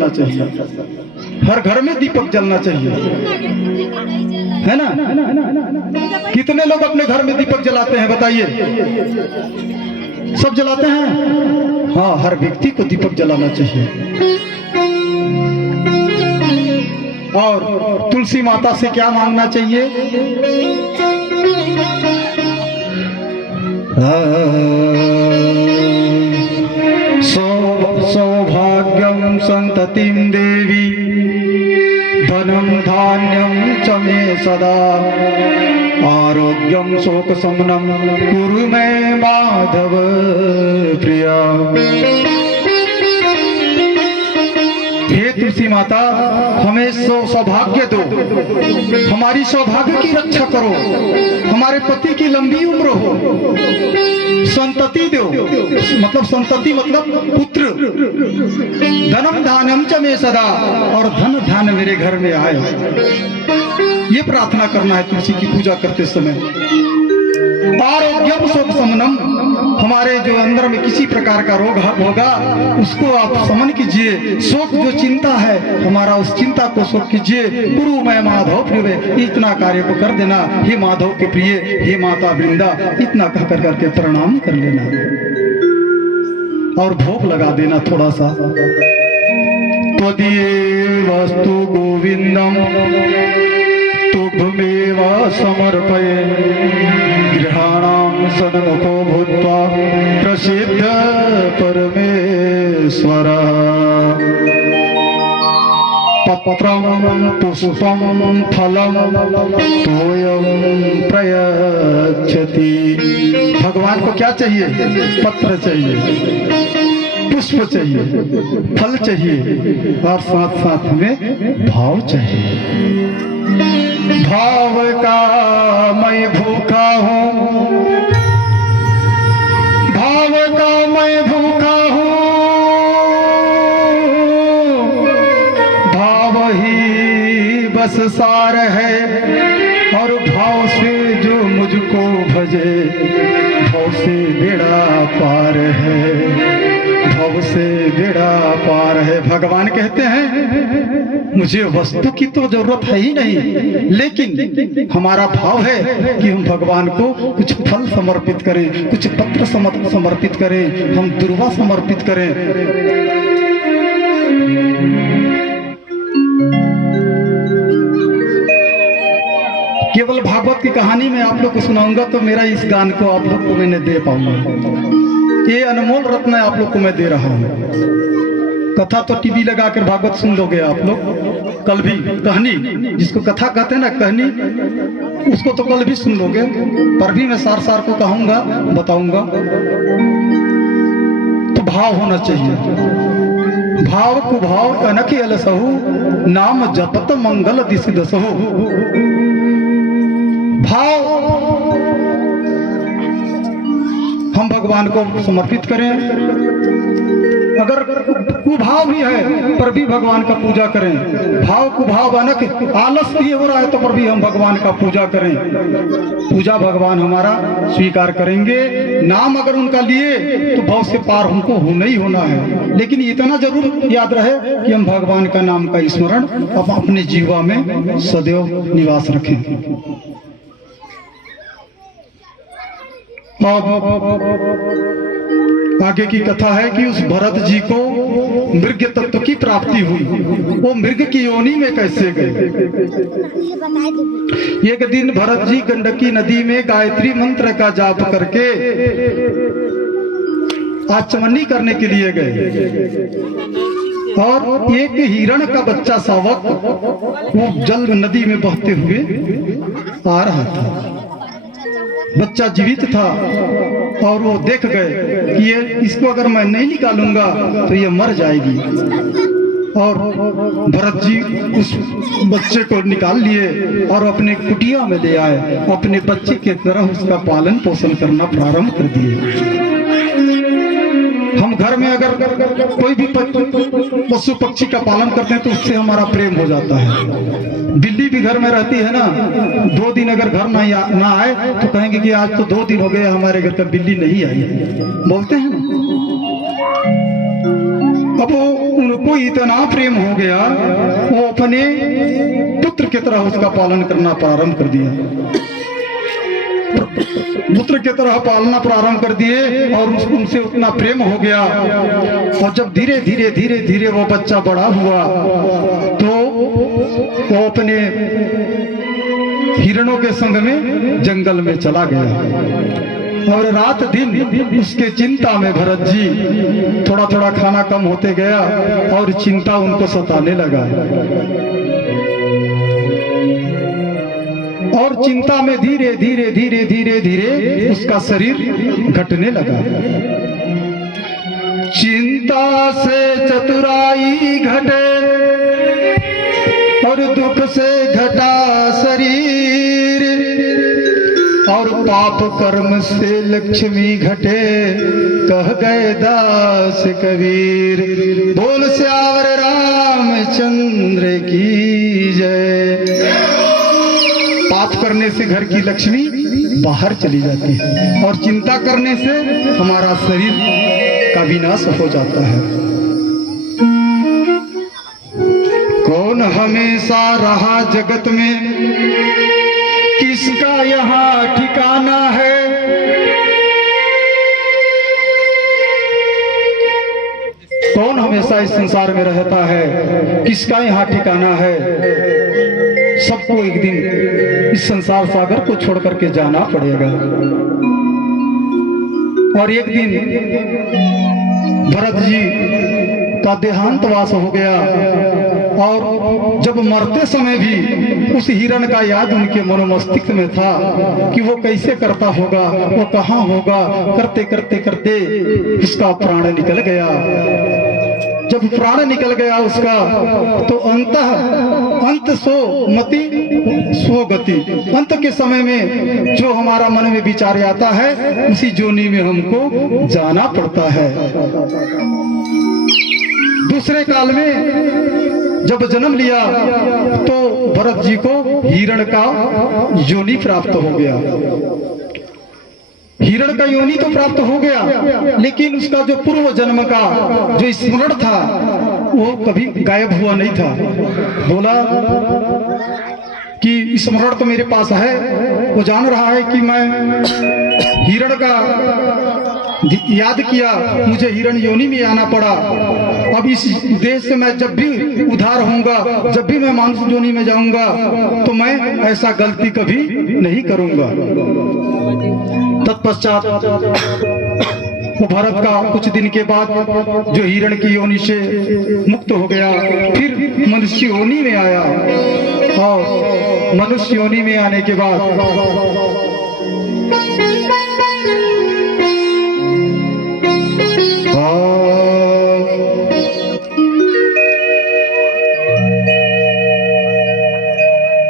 जलना चाहिए, हर घर में दीपक जलना चाहिए, है ना। कितने लोग अपने घर में दीपक जलाते हैं बताइए? सब जलाते हैं। हाँ, हर व्यक्ति को दीपक जलाना चाहिए। और तुलसी माता से क्या मांगना चाहिए? सौभाग्यम संततिं देवी, धनम धान्यम च मे सदा, आरोग्यम शोक शमनम कुरु मे माधव प्रिया। हे तुलसी माता, हमें सौभाग्य दो, हमारी सौभाग्य की रक्षा करो, हमारे पति की लंबी उम्र हो, संतति दो, मतलब संतति मतलब पुत्र, धनम धान्यम च मे सदा, और धन धान्य मेरे घर में आए। ये प्रार्थना करना है तुलसी की पूजा करते समय। आरोग्यम शोक शमनम, हमारे जो अंदर में किसी प्रकार का रोग होगा उसको आप शमन कीजिए। शोक जो चिंता है हमारा, उस चिंता को शोक कीजिए। गुरु मैं माधव प्रिय, इतना कार्य को कर देना। हे माधव के प्रिय, हे माता वृंदा, इतना कहकर करके प्रणाम कर लेना और भोग लगा देना थोड़ा सा। त्वदीय वस्तु गोविंदम तुभ्यमेव समर्पये, गृहाणां सन्मुखो भूत्वा प्रसिद्ध परमेश्वर। पत्रं पुष्पं फलं तोयं प्रयच्छति। भगवान को क्या चाहिए? पत्र चाहिए, पुष्प चाहिए, फल चाहिए, और साथ साथ में भाव चाहिए। भाव का मैं भूखा हूँ, भाव का मैं भूखा हूँ, भाव ही बस सार है, और भाव से जो मुझको भजे, भाव से बेड़ा पार है, भाव से बेड़ा पार है। भगवान कहते हैं मुझे वस्तु की तो जरूरत है ही नहीं, लेकिन हमारा भाव है कि हम भगवान को कुछ फल समर्पित करें, कुछ पत्र समर्पित करें, हम दुर्वा समर्पित करें। केवल भागवत की कहानी में आप लोग को सुनाऊंगा तो मेरा इस गान को आप लोग को मैंने दे पाऊंगा। ये अनमोल रत्न आप लोग को मैं दे रहा हूँ। कथा तो टीवी लगा कर भागवत सुन लोगे आप लोग, कल भी कहानी, जिसको कथा कहते हैं ना कहानी, उसको तो कल भी सुन लोगे, पर भी मैं सार सार को कहूंगा, बताऊंगा। तो भाव होना चाहिए। भाव कुभाव अनख अलसहु, नाम जपत मंगल दिस दसहु। भाव हम भगवान को समर्पित करें। अगर कुभाव भी है पर भी भगवान का पूजा करें। भाव कुभाव अनक आलस भी हो रहा है तो पर भी हम भगवान का पूजा करें। पूजा भगवान हमारा स्वीकार करेंगे। नाम अगर उनका लिए तो भाव से पार हमको होना ही होना है। लेकिन इतना जरूर याद रहे कि हम भगवान का नाम का स्मरण अब अपने जीवा में सदैव निवास रखें। आगे की कथा है कि उस भरत जी को मृग तत्व की प्राप्ति हुई। वो मृग की योनि में कैसे गए? एक दिन भरत जी गंडकी नदी में गायत्री मंत्र का जाप करके आचमनी करने के लिए गए और एक हिरण का बच्चा शावक वो जल नदी में बहते हुए आ रहा था। बच्चा जीवित था और वो देख गए कि ये इसको अगर मैं नहीं निकालूंगा तो ये मर जाएगी। और भरत जी उस बच्चे को निकाल लिए और अपने कुटिया में ले आए। अपने बच्चे की तरह उसका पालन पोषण करना प्रारंभ कर दिए। हम घर में अगर कोई भी पशु पक्षी का पालन करते हैं तो उससे हमारा प्रेम हो जाता है। बिल्ली भी घर में रहती है ना, 2 दिन अगर घर ना आए तो कहेंगे कि आज तो 2 दिन हो गए हमारे घर का बिल्ली नहीं आई, बोलते हैं ना। अब वो उनको इतना प्रेम हो गया, वो अपने पुत्र की तरह उसका पालन करना प्रारंभ कर दिया, पुत्र की तरह पालना प्रारंभ कर दिए और उनसे उतना प्रेम हो गया। और जब धीरे धीरे धीरे धीरे वो बच्चा बड़ा हुआ तो वो अपने हिरणों के संग में जंगल में चला गया और रात दिन उसके चिंता में भरत जी थोड़ा थोड़ा खाना कम होते गया और चिंता उनको सताने लगा और चिंता में धीरे धीरे धीरे धीरे धीरे उसका शरीर घटने लगा। चिंता से चतुराई घटे और दुख से घटा शरीर और पाप कर्म से लक्ष्मी घटे, कह गए दास कबीर। बोल श्यावर रामचंद्र की जय। पाप करने से घर की लक्ष्मी बाहर चली जाती है और चिंता करने से हमारा शरीर का विनाश हो जाता है। कौन हमेशा रहा जगत में, किसका यहाँ ठिकाना है। कौन हमेशा इस संसार में रहता है, किसका यहाँ ठिकाना है। सबको एक दिन इस संसार सागर को छोड़ करके जाना पड़ेगा। और एक दिन भरत जी का देहांतवास हो गया और जब मरते समय भी उस हिरण का याद उनके मनोमस्तिष्क में था कि वो कैसे करता होगा, वो कहाँ होगा। करते करते करते उसका प्राण निकल गया। जब प्राण निकल गया उसका तो अंत सो मति सो गति। अंत के समय में जो हमारा मन में विचार आता है उसी जोनी में हमको जाना पड़ता है। दूसरे काल में जब जन्म लिया तो भरत जी को हिरण का योनि प्राप्त हो गया। हिरण का योनि तो प्राप्त हो गया, लेकिन उसका जो पूर्व जन्म का जो स्मरण था वो कभी गायब हुआ नहीं था। बोला कि स्मरण तो मेरे पास है, वो जान रहा है कि मैं हिरण का याद किया, मुझे हिरण योनि में आना पड़ा। अब इस देश से मैं जब भी उधार होऊंगा, जब भी मैं मानुष योनि में जाऊंगा तो मैं ऐसा गलती कभी नहीं करूंगा। तत्पश्चात वो भरत का कुछ दिन के बाद जो हिरण की योनि से मुक्त हो गया, फिर मनुष्य योनि में आया और मनुष्य योनि में आने के बाद